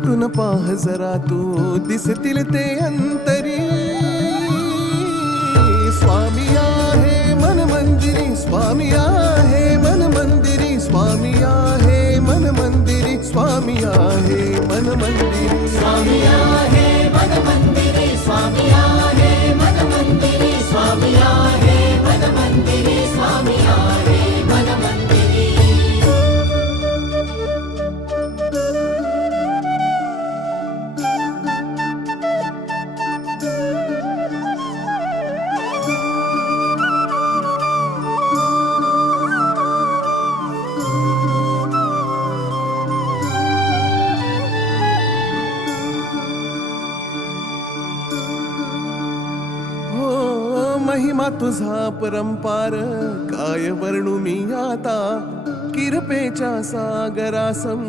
भेटून पाह जरा तू दिसतील ते अंतरी. स्वामी आहे मन मंदिरी, स्वामी आहे मन मंदिरी, स्वामी आहे मन मंदिरी, स्वामी आहे मन मंदिरी. स्वामी आहे मन मंदिरी, स्वामी आहे मन मंदिरी, स्वामी आहे मन मंदिरी, स्वामी आहे मन मंदिरी. महिमा तुझा परंपार काय वर्णू मी आता. किरपेच्या सागरासम